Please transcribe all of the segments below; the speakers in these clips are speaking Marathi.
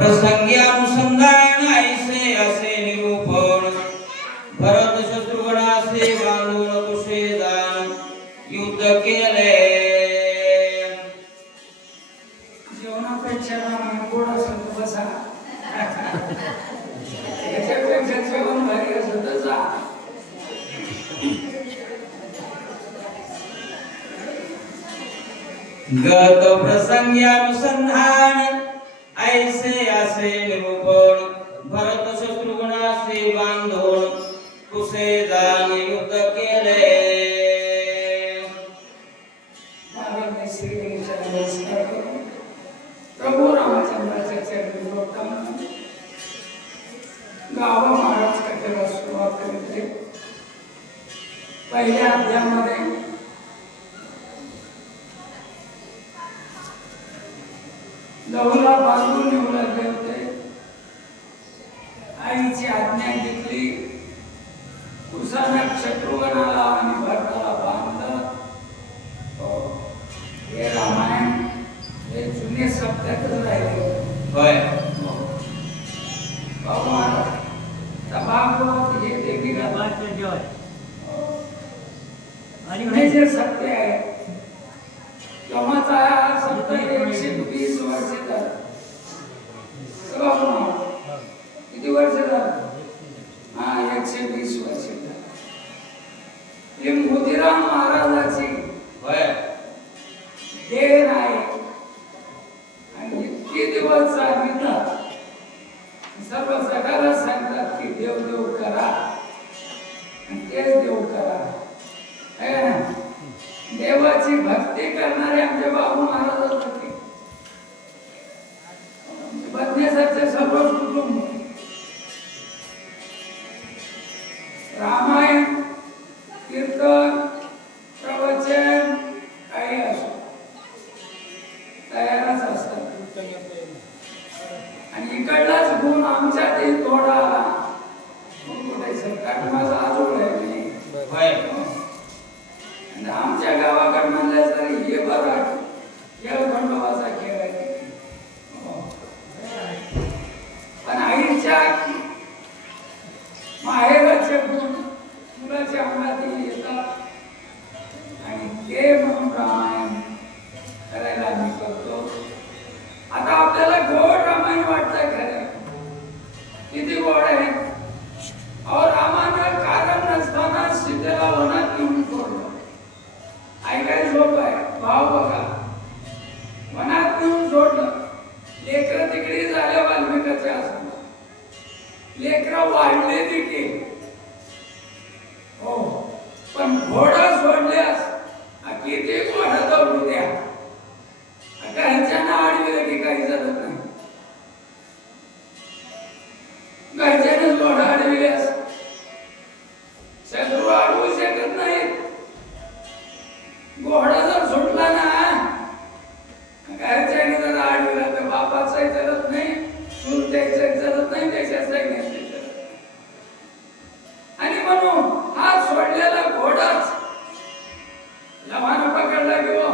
प्रसंगी अनुसंधान ऐसे असे निरूपण भरत शत्रुघ्नासे बांधून कुशेदान युद्ध केले. जेवणापेक्षा गोड असत बसा याच्यापेक्षा जेवण भारी असत जा. गत प्रसंगी अनुसंधान ऐसे असे निरूपण भरत शत्रुघ्नासे बांधून कुशेदान युद्ध केले. महाराज श्रीगणेशा नमस्कार करून प्रभू रामचंद्राच्या चरणी लोटांना गावा महाराज कथेला सुरुवात करते. पहिल्या अध्यायामध्ये लहूला बांधून नेऊ लागले होते. आईची आज्ञा घेतली. कुशाने शत्रुघ्नाला आणि भरताला बांधलं. हे रामायण हे जुने सप्त्यातच राहिले. होय बाबा भागवत हे देवी आणि हे जे सत्य आहे तेव्हाचा सत्य 120 वर्ष झालं. किती वर्ष झालं? 120 वर्ष झालं. ही मोतीराम महाराजाची देण आहे आणि इतके दिवस सांगितलं. सर्व जगाला सांगतात की देव देव करा आणि तेच देव करा. आहे ना? देवाची भक्ती करणारे आमचे बाबू महाराज होते. बदनेसरचे सर्व कुटुंब रामायण कीर्तन प्रवचन काही असो तयारच असतात. आणि इकडलाच गुण आमच्यात थोडा आला. माझा आजोळ आहे आणि आमच्या गावाकडे म्हणलं तरी हे बरं खेळ खंडोबाचा खेळ आहे. पण आईच्या माहेराचे गुण मुलाच्या अंगात येतात आणि ते म्हणून रामायण करायला आम्ही करतो. आता आपल्याला गोड रामायण वाटतंय खरं. किती गोड आहे. और रामानं कारण नसताना सीतेला वनात घेऊन सोडलं. ऐकायला झोप आहे. भाव बघा वनात घेऊन सोडलं. लेकरं तिकडे झाले वाल्मिकाच्या आसपास. लेकरं वाढले तिकडे हो पण घोडा सोडल्यास किती घोडा दौडू द्या घरच्यांना आडविलं की काही झालं नाही. घरच्याने घोडा आडविल्यास शत्रू अडवू शकत नाहीत. घोडा जर सुटला ना घरच्याने जर आडविला तर बापाचाही चलत नाही, चुलत्याचाही चलत नाही, त्याच्याचाही नाही. आणि म्हणून हा सोडलेला घोडाच लहान पकडला किंवा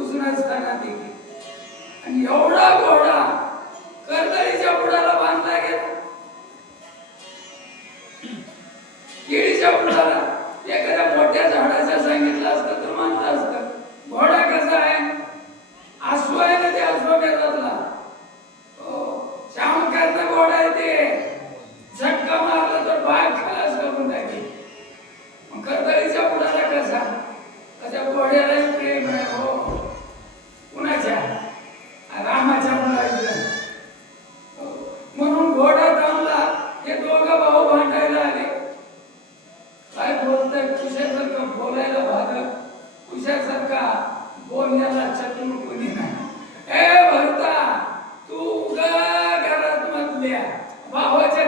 उजनसताना देखील. आणि एवढा घोडा कर्दळीच्या बुडाला बांधला गेला. केळीच्या बुडाला एखाद्या मोठ्या झाडाच्या सांगितलं असतं तर मानलं असतं. घोडा कसा आहे? आसू आहे ना ते आसोब्यातला श्याम करणं घोडा आहे. ते झटका मारला तर बाग खालाच करून टाकेल. मग कर्दळीच्या बुडाला कसा? त्या घोड्याला प्रेम आहे हो. कुणाच्या? रामाच्या मुलाचं. म्हणून घोडा थांबला. हे दोघं भाऊ भांडायला आले. काय बोलतोय? कुशासारखं बोलायला भागत, कुशासारखा बोलण्याला चतुर कोणी नाही. ए भरता तू घरात मधल्या भावाच्या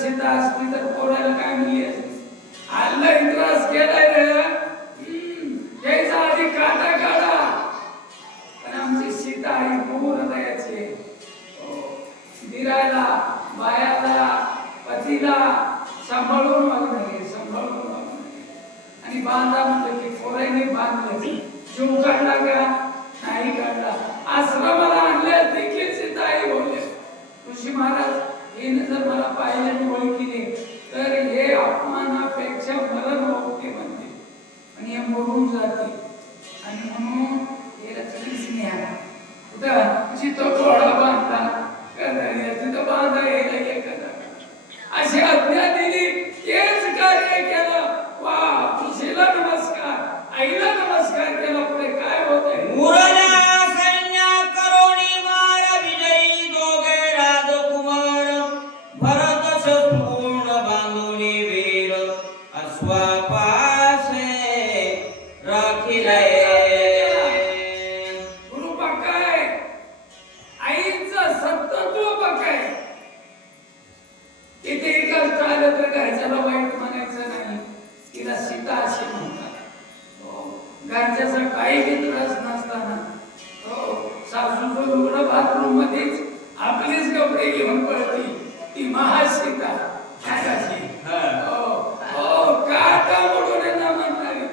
सीता असती तर पोराला काय मिळली असती. आल्ला त्रास केलाय रे. यायचा आधी काटा काढा. पण आमची सीता ही पूर्ण दयाची. दिरायला, बायाला, पतीला सांभाळून वागणारी, सांभाळून वागणारी. आणि बांधा म्हणलं की पोरांनी बांधले. जीव काढला का नाही काढला. आश्रमाला आणल्या देखील सीता आई बोलले. ऋषी महाराज हिने जर मला पाहिले आणि ओळखीने तर हे अपमानापेक्षा मरण होते म्हणते आणि हे मोडून जाते. आणि म्हणून याला चुकीच न्याय कुठं जिथं घोडा बांधला तिथं बांधा यायला एक अशी आज्ञा दिली. तेच कार्य केलं. वा ऋषीला नमस्कार, आईला नमस्कार केला. पुढे काय होतंय. मुरल्या सैन्या करोणी मार विजयी दोघे राजकुमार भरत शत्रुघ्न बांधुनी वीर अश्वापासे राखिले. गुरु बघाय आईचं सत्तत्व बघाय. किती कष्ट आलं तर घरच्याला वाईट म्हणायचं नाही. तिला सीता अशी म्हणतात. घरच्याचा काही त्रास नसताना सासूचं लुगडं बाथरूम मध्येच आपलेच कपडे घेऊन पळती ती महासीता. काटा मोडून येणार म्हणणारी.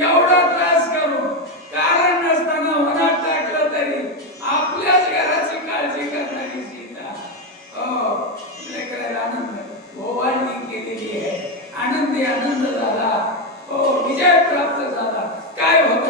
एवढा त्रास करून कारण नसताना मनात टाकलं तरी आपल्याच घराची काळजी करणारी सीता. लेकराला आनंद ओवाळणी केलेली आहे. आनंदी आनंद झाला. विजय प्राप्त झाला. काय होत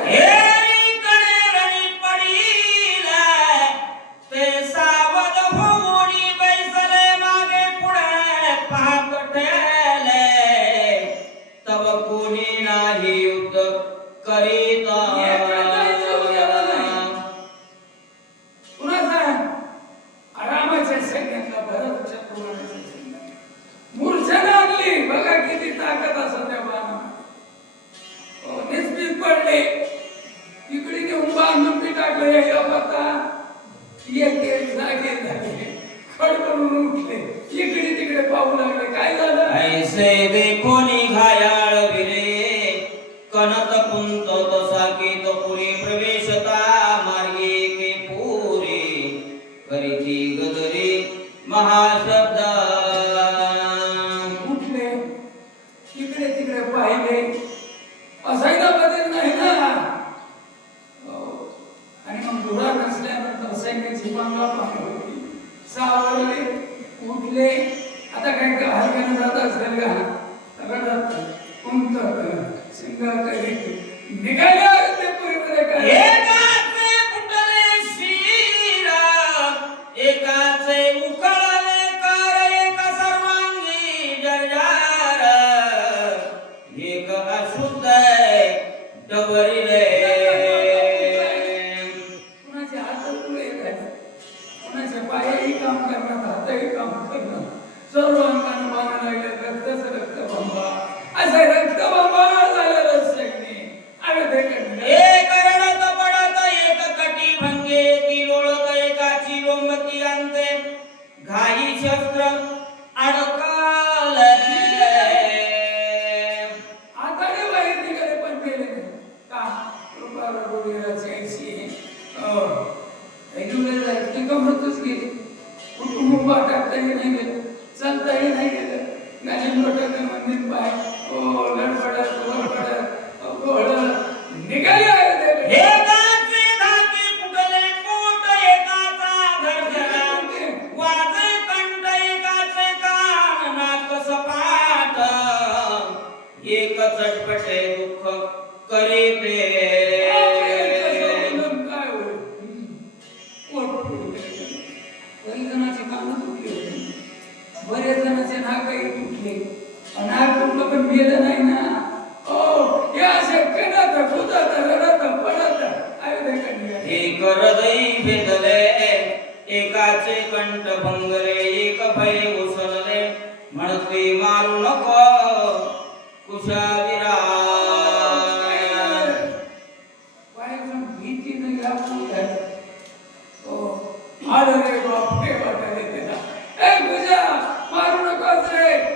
रामाच्या सैन्यातला भरत शत्रुघ्नाच्या सैन्यात मूर्छना आणली. बघा किती ताकद असं त्या बाणात. निस्पीत पडले. इकडे नेऊन बांधून पी टाकले. यायला पत्ता एक जागे झाले. खडखडून उठले. इकडे तिकडे पाहू लागले. काय झालं. ऐसे देखो निघायाळ विरे कनत कुंत साकेत पुरी प्रवेशता मार्गे के पुरे करीती गदरी महाशब्द. उठले. इकडे तिकडे पाहिले. असायला बदल नाही ना. आणि मग डोळा नसल्यानंतर सैन्याची पांगा होती. सावरले. उठले. आता काय हलक्यानं जात असेल का रडत कुंत सिंग करीत निघाले अयोध्येपुरीमध्ये. काय एकाचे फुटले शिर एकाचे उकळले कर एक सर्वांगी जर्जर एक अशुद्ध डबरीले. कुणाचे हात पुढे झाले. कुणाच्या पायही काम करणार, हातही काम करणार. सर्व अंगानं बांधा लागले. रक्तच रक्तबंबा. असे रक्तबंबा झालेलं सैन्य अयोध्येकडे. एक रडत पडत एक कटी भंगे ती लोळत एकाची लोंबती अंते घाई शस्त्र अडकाले. आताडे बाहेर निघाले पण गेले नाही. का कृपा रघुवीराची ऐशी ऐकून जायची का मृतच गेली. कुटुंब टाकताही नाही गेलं. चालताही नाही गेलं. गाडी मोठं मंदिर पाय लडपडत निघाले. एकाचे धाके फुटले पोट एकाचा धडधडा वाजे कंठ एकाचे कान नाक सपाट एक चटपटे दुःख करीते. काय होईल. पोट फुटले. काही जणांचे कान तुटले होते. बरेच जणांचे नाकही तुटले. नाक तुटलं पण गेलं नाही ना. या शक्यतात खुदत रडत पडत अयोध्येकडे. एक हृदय भेदले एकाचे कंठ भंगले एक भय उसळले म्हणते मारू नको कुशावीरा. पायातून भीतीने घाबरून झाले. आलं रे बाप हे वाटायला त्याला. ए गुजा मारू नकोस रे.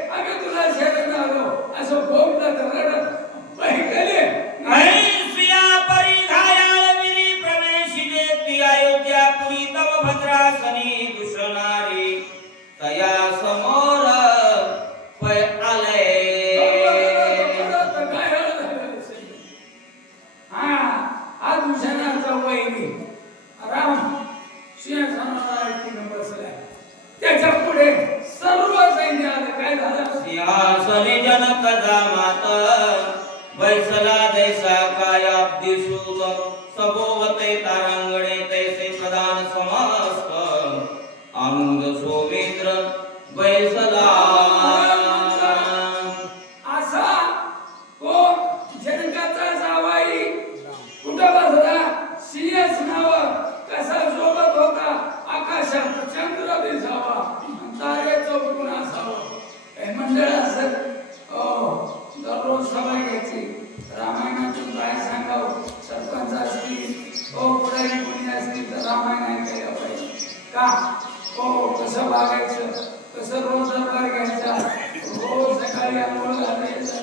झाली आंघोळ घालायचं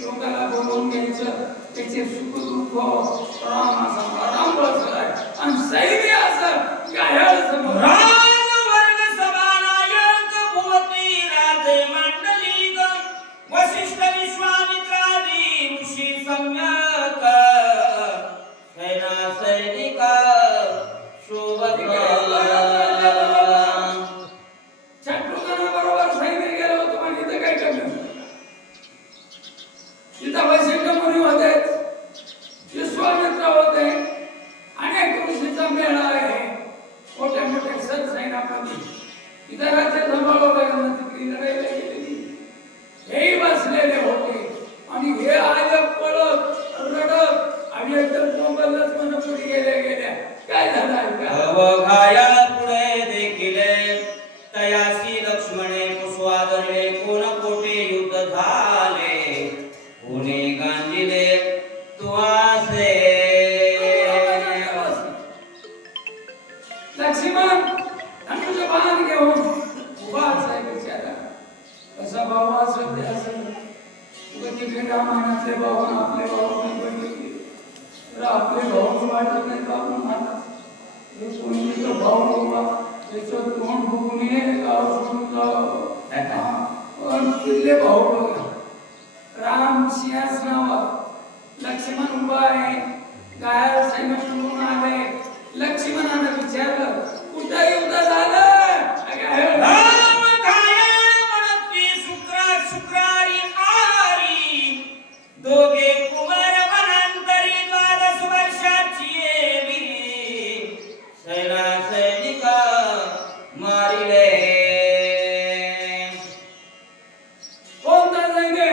लोकांना बोलवून घ्यायचं त्याचे सुख दुःख राम असा राम बसलाय आणि सैन्य असं गायाळ समोर राजवर्ग सभानायक भुवती राजे मांडलिक वसिष्ठ विश्वामित्रादी ऋषी सम्यक सेना सैनिका शोभत बरोबर सैन्य गेलं होतं पण इथं काय कमी इथं वैशिष्ट्य मुनी होते विश्वामित्र होते अनेक ऋषीचा मेळा आहे मोठ्या मोठ्या सत्सैनापती इथं राज्य सांभाळवताना तिकडे लढाईला गेलेली हेही बसलेले होते आणि हे आले पळत रडत आणि एकदम मोबाईलच मन पुढे गेल्या काय झालं अवघाया पुढे देखिले तयासी लक्ष्मणे कुशवादरले कोण कोटे युद्ध झाले कोणी गांजिले तुआसे लक्ष्मण धनुष्य बाण घेऊन उभाच आहे बिचारा कसा भाऊ असं ते असं उगती रामायणातले भाऊ आणि आपले भाऊ नाही बघितले तर आपले भाऊच वाटत नाही बाबू मला हे कोणी तो भाऊ उभा त्याचं तोंड बघून ये गाव सोडून जावं पण तिथले भाऊ बघा राम सिंहासनावर लक्ष्मण उभा आहे गाया सैन्य म्हणून आले लक्ष्मणाने विचारलं कुठं युद्ध झालं राम घायल म्हणती शुक्रारी आरी दोघे कुमार वनांतरी 12 वर्षाची वीर सेना सैनिका मारिले कोणता सैन्य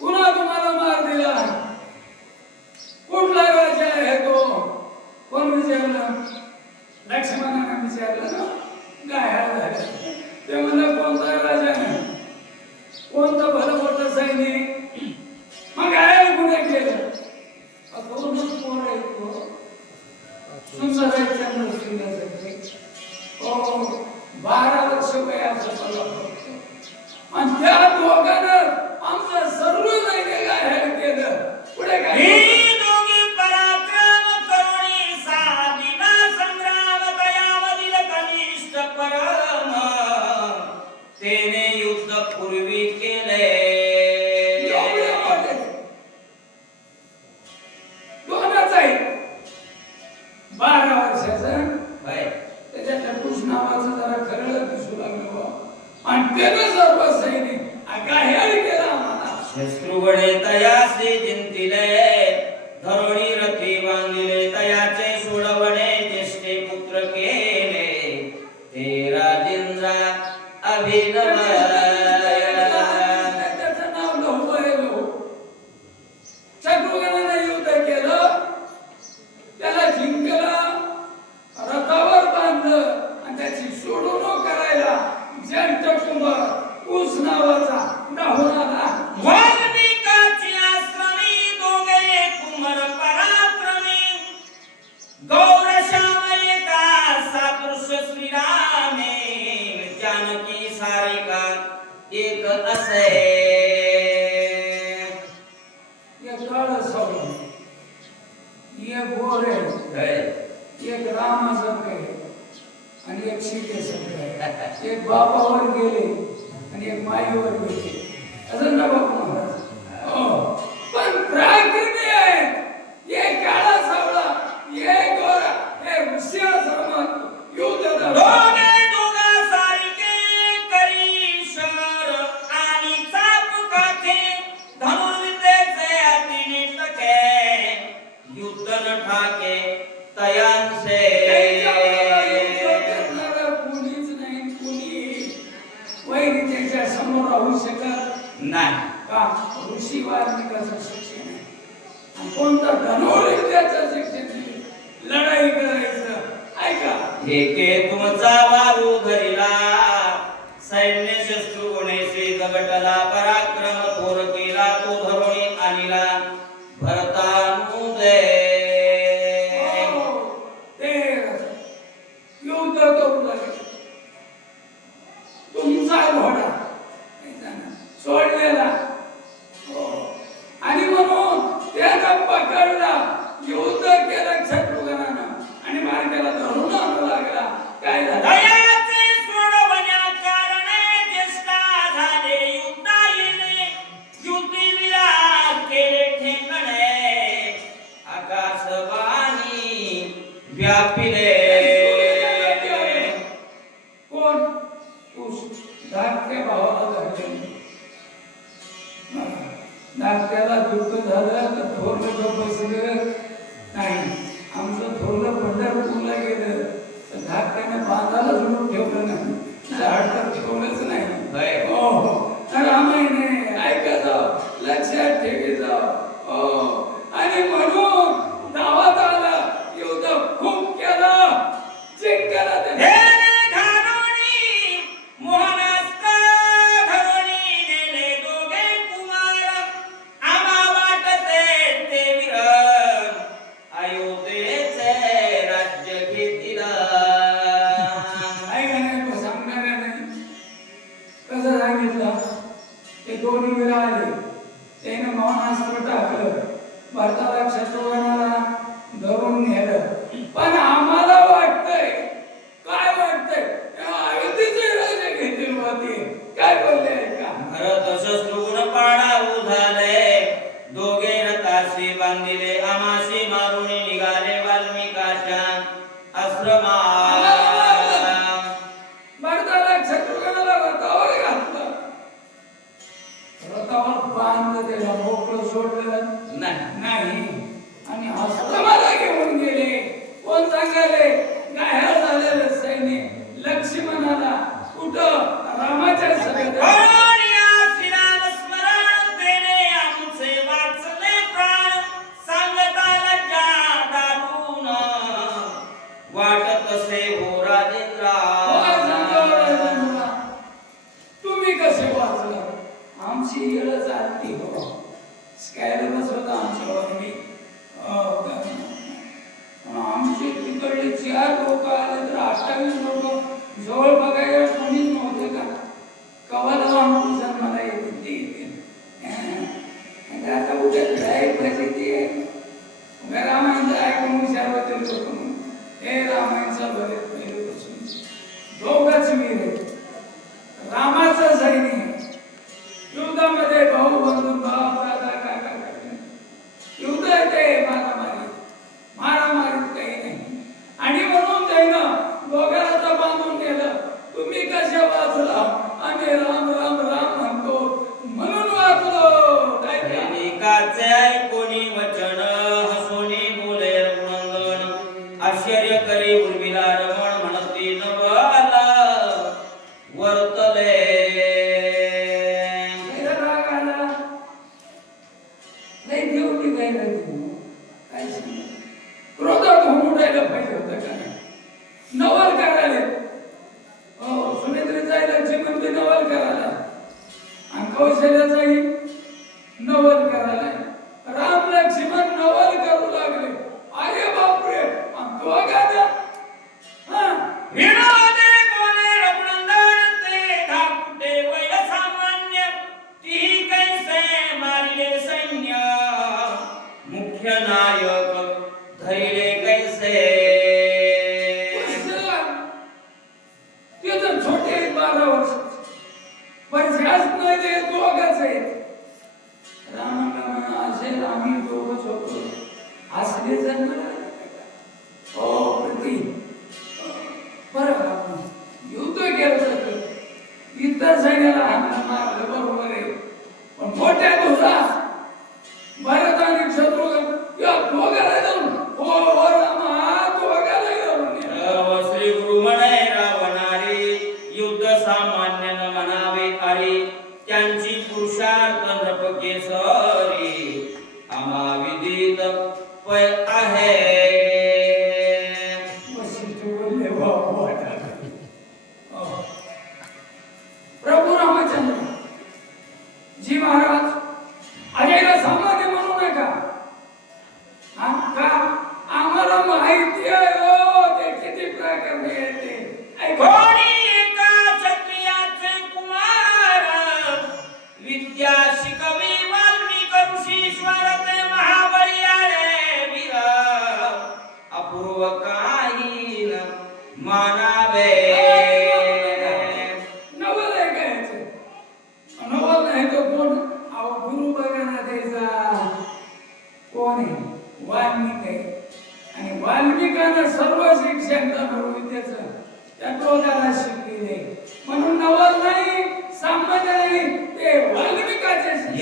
पुन्हा तुम्हाला मार दिला कुठला राजा आहे तो कोण विचारलं लक्ष्मणाने विचारलं ना गाया झालं ते म्हणलं कोणता राजा आहे कोणतं भलं मोठं सैनिक मग गाया कुठे गेलं दोनच पोर आहेत तो सुंदर आहे चंद्रशिलासारखे हो 12 वर्ष वयाचं पडलं आणि त्या दोघांना आमचं सर्व सैन्य गाया केलं पुढे काय ही दोघी पराक्रम करुणी साधिना संग्राम दयावरील कनिष्ठ परम तेने युद्ध पूर्वी केले एवढे मोठे दोनच आहे 12 वर्षाचं त्याच्यातल्या कुश नावाचं जरा खरं दिसू लागलं बा आणि त्याने सर्व सैनिक गायाळ केला आम्हाला शत्रुगणे तयासे जिंतिले धरुणी रथी बांधिले तयाचे सोडवणे ज्येष्ठे पुत्र केले ते राजेंद्र अभिनव त्याचं नाव लहू आहे लहू शत्रुघ्नाने युद्ध केलं त्याला जिंकलं रथावर बांधलं आणि त्याची सोडवणूक करायला ज्येष्ठ कुमार कुश नावाचा धावून आला वाल्मिकाची आश्रमी दोघे कुमार पराक्रमी गौरश्याम एका सादृश श्रीरामे जानकी सारिका एक असे एक काळ सोडून एक गोरे एक रामासारखं आहे आणि एक सीतेसारखं आहे एक बापावर गेले आणि एक माईवर गेले असं ना बापू महाराज हो पण प्राकृती आहे एक काळा सावळा एक गोरा हे ऋषियाश्रमात युद्ध दोघे दोघा सारिके करी शर आणि चापुकाके धनुर्विद्येचे अतिनिष्ठके युद्ध न ठाके तयांसे कुणीच नाही कुणी वैरितेच्या समोर राहू शकत नाही का ऋषी वाल्मिकाचं शिक्षण आहे आणि कोणता धनुर्विद्याचं शिक्षण आहे लढाई करायचं ऐका एके तुमचा वारू धरिला सैन्य शस्त्र गुणेशी जगटला पराक्रम थोर केला तो धरुणी आणिला भरतानुदे ते युद्ध करू लागले तुमचा घोडा धाकट्या भावाला धरले. धाकट्याला दुःख झालं तर थोरलं गप्प बसलं नाही. आमचं थोरलं पंढरपूरला गेलं तर धाकट्याने बांधाला जोडून ठेवलं नाही, झाड तर ठेवलंच नाही. हो रामायणे ऐका जाव, लक्षात ठेवी जाव. आणि म्हणून गावात आला, युद्ध खूप केलं, जिंकला त्याने. दोन्ही वेळा आले, त्याने मौनास्त्र टाकलं, भारताला शत्रुघ्नाला धरून नेलं. पण आम्हाला वाटतंय, काय वाटतंय, अयोध्येचे राजे घेतील होते. काय बोलले का? भरत शत्रुघ्न पाडाऊ झाले, दोघे रथाशी बांधिले, आमाशी मारून निघाले वाल्मिकाच्या आश्रमात. भारताला शत्रुघ्नाला रथावर घातलं, रथावर बांधलं, त्याला मोकळं सोडलं नाही. आणि आश्रमाला घेऊन गेले. कोण सांगाले? घायल झालेलं सैनिक लक्ष्मणाला कुठं? रामाच्या सगळ्यात वाटत असे हो राजेंद्रा. तुम्ही कसे वाचला? आमची येळ चालती हो, स्कॅलबस होता आमच्यावर. आमचे तिकडले 4 लोक आले तर 28 लोक जवळ बघायला कोणीच नव्हते का? कवाला रामकृष्ण मला येते आता उद्या लढाई प्रसिद्धी आहे. रामायणचं ऐकून हुशार होते लोक. हे रामायणचा बरेच पहिल्यापासून दोघंच वीर आहेत. रामाचा सैनिक युद्धामध्ये भाऊ बंधू बाप दादा काका काका युद्ध येते, मारामारीत काही नाही. आणि म्हणून त्यानं दोघांना बांधून नेलं. तुम्ही कशा वाचला? आम्ही राम राम राम म्हणतो म्हणून वाचलो. सैनिकाचे ऐकोनी वचन, हसोनी बोले रघुनंदन, आश्चर्य करी उर्मिला रमण, म्हणती नवल वर्तले. राग आला नाही, देवती काय काय सांग, क्रोधात होऊन उठायला पाहिजे होतं का नाही? नवल करायला सुमित्रेचा लक्ष्मण बी नवल करायला आणि कौशल्याचाही नवल करायला. राम लक्ष्मण नवल करू लागले. अरे बापरे, दोघांना विनोदे बोले रघुनंदन, ते धाकुटे वय सामान्य, ती कैसे मारिले सैन्य, मुख्य नायक धरिले कैसे. ते तर छोटे आहेत, 12 वर्षाचे, पण जास्त नाही, ते दोघंच आहेत. रामाला असे आम्ही दोघंच होतो, असले जन्माला हो प्रति बरं. युद्ध केलं तर इतर सैन्याला हाणलं मारलं, बरोबर आहे. पण मोठ्या तुझा भरत आणि शत्रुघ्न या दोघांना जाऊन हो रामा दोघांना घेऊन श्री गुरु म्हणे रावणारी, युद्ध सामान्य न म्हणावे आरी, त्यांची पुरुषार्थ नृपकेसरी, आम्हा विदित पै आहे. प्रभू रामचंद्र जी महाराज अजयला सामान्य म्हणू नका. का आम्हाला माहिती आहे हो ते किती प्रकरणे येते. कोणी एका क्षत्रियाचे कुमार, विद्या शिकवी वाल्मिक ऋषीश्वर, ते महाबळी आले वीर.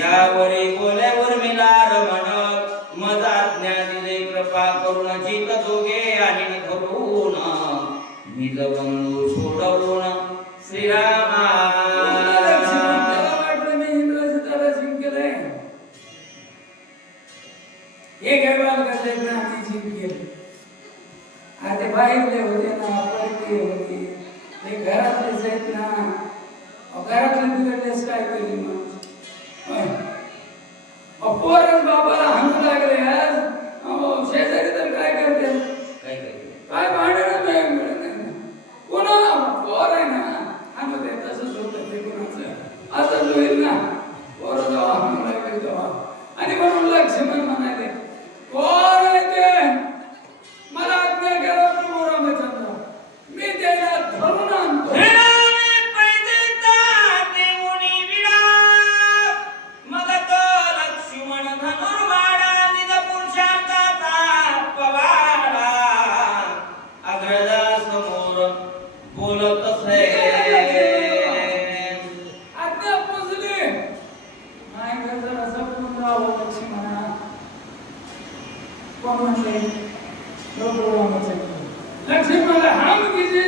यावरी बोले उर्मिला रमण मज आज्ञा दिले कृपा करून चित दोघे आणि धरून निज बंधू सोडवून श्रीरामा त्याला वाटलं मी इंद्रजिताला जिंकले हे गैवाल कसं ना आम्ही जिंकले आता बाहेरले होते ना परके होते ते घरातलेच आहेत ना घरातले बिघडलेच काय केली मग पोरच बाबाला हाणू लागले आज शेजारी तर काय करते काय करते काय भांडण मिळत नाही पुन्हा पोर आहे ना हाणू दे तसंच होतं ते कुणाचं असं होईल ना पोर जेव्हा हाणू लागले तेव्हा आणि म्हणून लक्ष्मण म्हणाले पोर आहे ते मला आज्ञा करा प्रभू रामचंद्र मी त्याला धरून आणतो लक्ष्मण हम किसी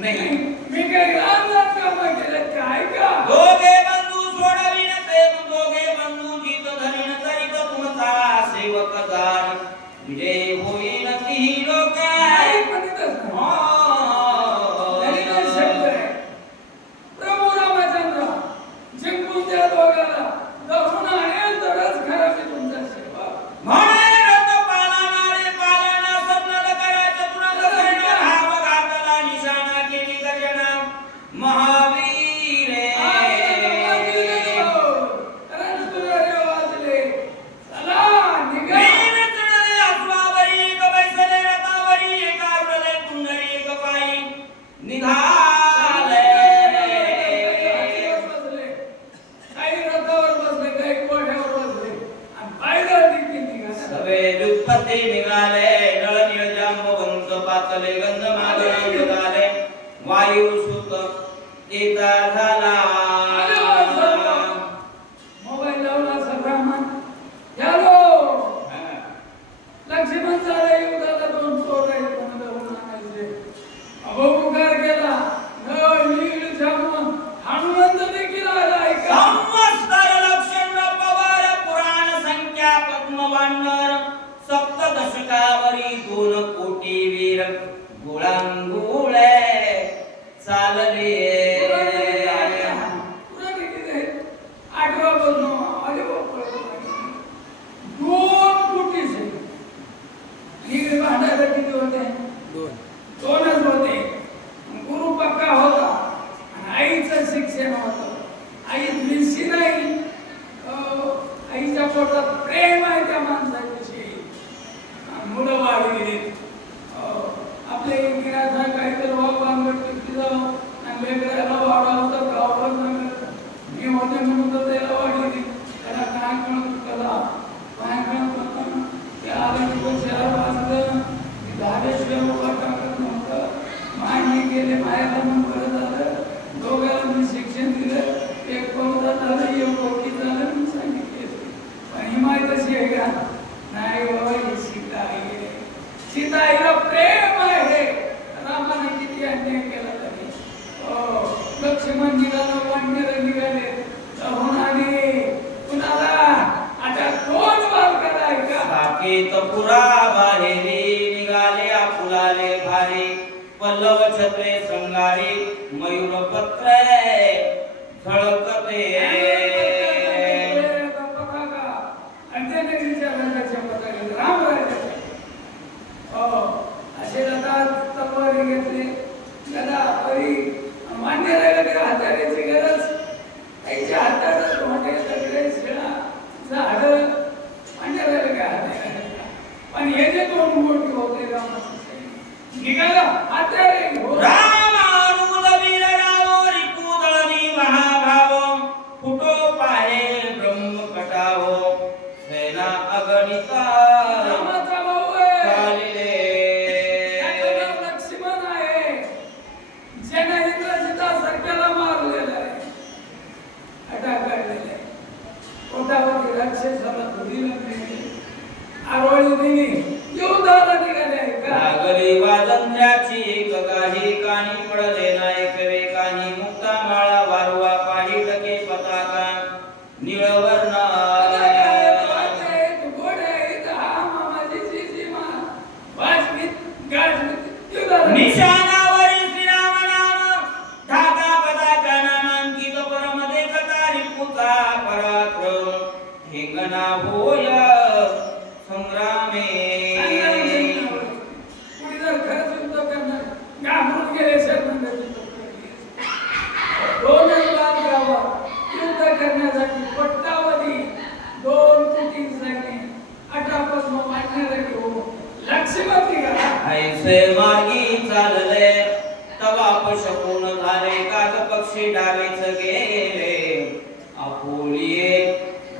नाही मी काय रामनाथ काम केलं काय का दोघे बंधू सोडविन ते दोघे बंधू जीत धरीन तरी तुमचा सेवक दान विजय होईन ती लोक नाही म्हणतच प्रभू रामचंद्र जिंकून त्या दोघाला धरून आणेल तरच खरा मी तुमचा सेवक म्हणे रथ पालनारे पालना स्वप्न करायचं तुला सैन्य हा बघातला निशाणा केली गर्जना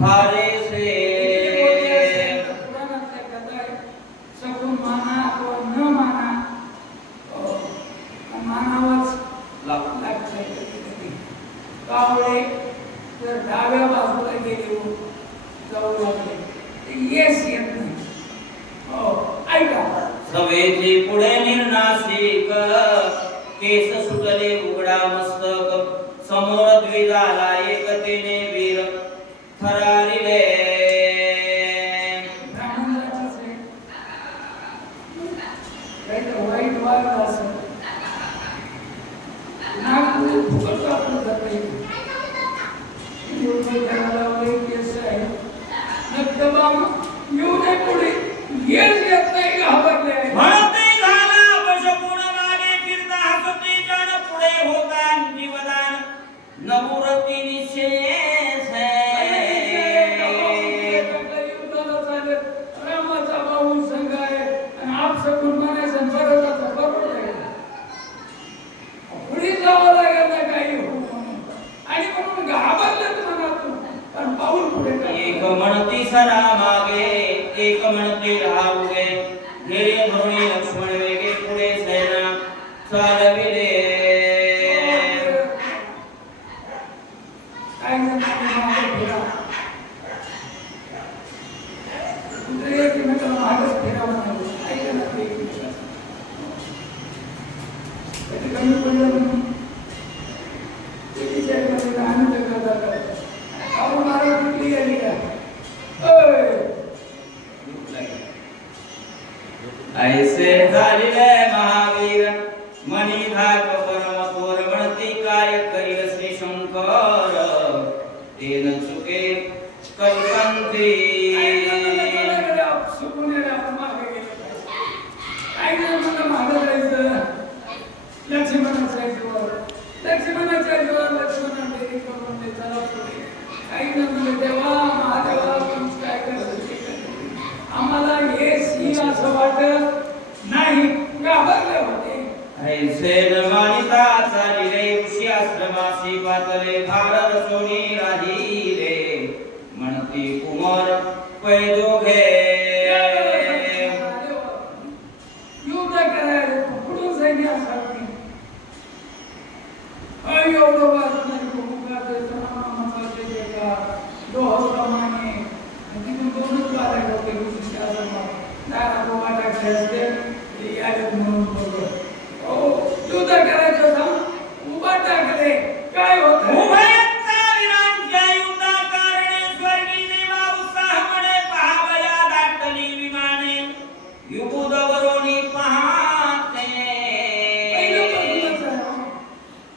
फारेसे पुराणातल्या कथा आहे. शकून माना किंवा न माना मानावंच लागतं. कावळे जर डाव्या बाजूला गेले जाऊ लागले येस येत नाही. ऐका सवेची पुढे निर्नाशिक केस सुटले उघडा मस्तक समोर द्विजाला एकतेने वीर थरारिले ब्राह्मणाचंच आहे. काहीतरी वाईट वागलं असं नागपूर फुकट वापरलं जातं. केस आहे नक्तबाम येऊ नये पुढे येस येत नाही घाबरले आहे. म्हणते झाला अपशकुन मागे फिरता हसती जण पुढे होता जीवदान नवरती निशेष रामाचा भाऊ संघ आहे आणि अपशकुन म्हणायचं बरोबर बरोबर आहे. पुढे जावं लागेल ना काही हो म्हणून आणि म्हणून घाबरलेत मनातून कारण पाऊल पुढे एक म्हणती सरा मागे एक म्हणती राहुगे धैर्य धरुणी लक्ष्मण वेगे पुढे सेना चालविले काय मागे फिरा कुठे एकमेकाला मागच फिरा म्हणाले. ऐका ना ते कधी कमी पडलं म्हणून त्याच्या मध्ये आनंद करतात. अहो महाराज कुठली आली का ऐसे झालेले महावीर मनी धाक परम थोर म्हणती काय करील श्री शंकर तेन चुके कल्पंती आम्हाला हे सिंह असं वाटत नाही. घाबरले होते. ऐसे न मानिता चालिले ऋषी आश्रमासी पातले फार रचोनी राहिले म्हणती कुमार पै दोघे युद्ध करायला कुठून सैन्य असावी एवढं वाचणार दोहप्रमाणे तिथून दोनच बारा होते ऋषी आश्रमात नारा गोवा टाकले असते यायला म्हणून बरोबर युद्ध करायचं होतं उभा टाकले काय होतं उभयंता विरांच्या युद्धा कारणे स्वर्गी देवा उत्साहपणे पहावया दाटली विमाने युगुदवरोनी पाहते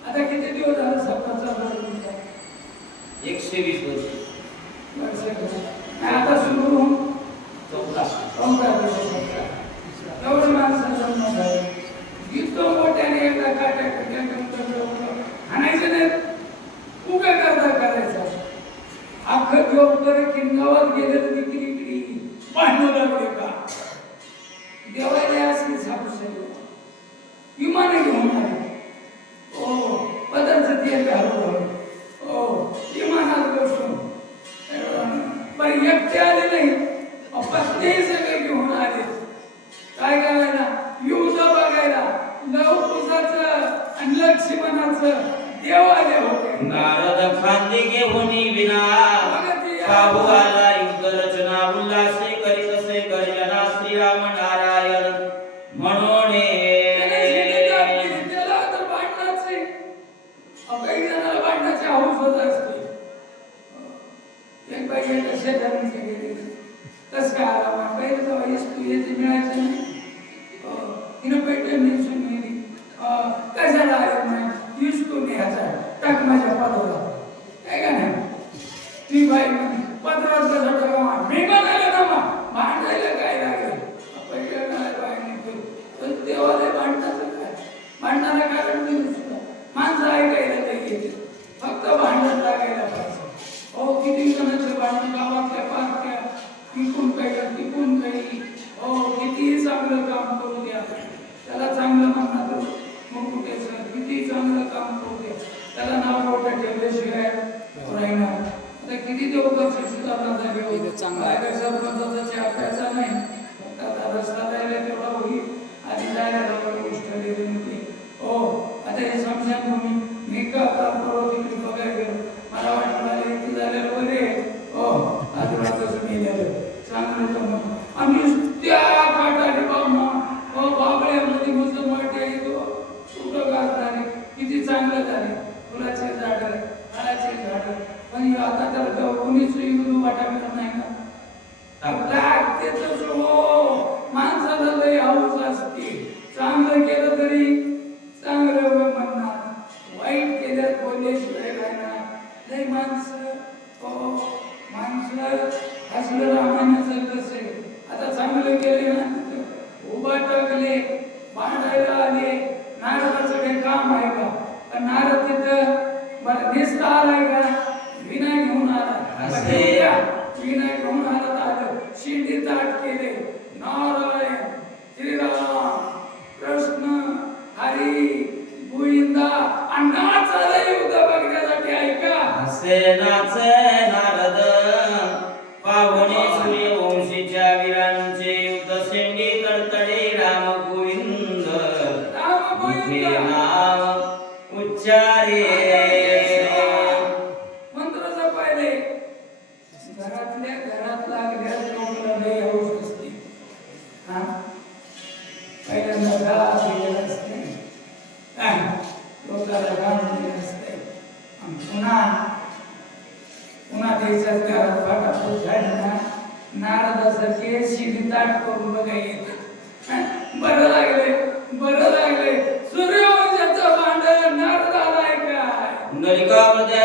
आता किती दिवस झाले सप्ताहाचा बरोबर 120 वर्ष आता सुरू होऊन 14 एवढं माणसं जन्म झाले. इतकं मोठ्याने एकदा काट्या आणायचं नाही उभे करता करायचा अख्खं दिवस किंगावात गेलेलं विक्री भांडणं लागले का देवाला असली सापू विमाने घेऊन आले. ओ पदार्थ ते घालून ओ विमानात बसून पण एकटे आले नाही पत्नी सगळे घेऊन आले. काय करायला युद्ध बघायला लवकुशाचं आणि लक्ष्मणाचं देव आले होते. नारद खांदे घेऊन विना काबू आला युद्ध रचना उल्हासे करीत असे गर्जना श्रीराम नारायण म्हणून त्याला तर भांडणाचे काही जणांना भांडणाची हौस होत असते. एक बाई एका शेजारीचे गेले तस काय आला पहिले तर तू येते मिळायचं नाही तिनं पेटून निसून नेली कशाला आले नाही इसतो न्यायचा टाक माझ्या पदराला काय का नाही ती बाई पदरात कसं टाका मी म्हणाले ना मग भांडायला काय लागेल पहिले बाई देवाला भांडणाचं काय भांडणाला कारण दिलं सुद्धा माणसं ऐकायला नाही येते फक्त भांडण लागायला पाहिजे. हो किती जणांचे भांडण गावातल्या पार्ट्या तिकून काही हो कितीही चांगलं काम करू द्या त्याला चांगलं म्हणणार मग कुठे किती चांगलं काम करू द्या त्याला नाव मोठं ठेवल्याशिवाय राहणार. आता किती देवकर सरपंचाचा घेऊ काय सरपंचाचा अभ्यासा नाही फक्त आता रस्ता जायला तेवढा होईल आधी जायला गोष्ट दिली होती हो आता हे समजा मी का तिकडे बघायला गेलो मला वाटतं मला इथे झालेलं बरे हो आजूबाजूचं मेलेलं चांगलं होतं म्हणून आम्ही त्या काठाने बाबा हो बाबळ्यामध्ये मुसलमान येतो कुठं गाजणारे किती चांगलं झाले फुलाचे झाड फळाचे झाड पण आता त्याला कोणीच येऊन वाटायला नाही ना तेच हो माणसाला लय हौस असते चांगलं केलं तरी चांगलं म्हणणार वाईट केलं बोलल्याशिवाय राहणार लय माणसं हो माणसं असलं रामायणाचं कसं आहे आता चांगलं केले ना उभा टाकले भांडायला आले नारळाचं काही काम आहे का पण नारळ तिथं बरं नेसता आलाय का विनाय घेऊन आला विनाय घेऊन आलं शिंडी ताट केले नारायण श्रीराम कृष्ण हरी गोविंदा अण्णाचा युद्ध बघण्यासाठी ऐका असे नाचे नारद पाहुणे सूर्यवंशीच्या वीरांचे युद्ध शेंडी तडतडे राम गोविंद हे नाव उच्चारे मंत्राचा पहिले घरातल्या घरात लागल्या लोकांना लय हौस असते हा पहिल्यांदा घरात गेलेलं असते लोकांना घालून दिलं असते पुन्हा त्याच्यात घरात फाटाफूट झालं ना नारदासारखे शिडी ताट करून बघा येते बरं लागले सूर्यवंशाचं भांडण नारद आलाय काय नलिकामध्ये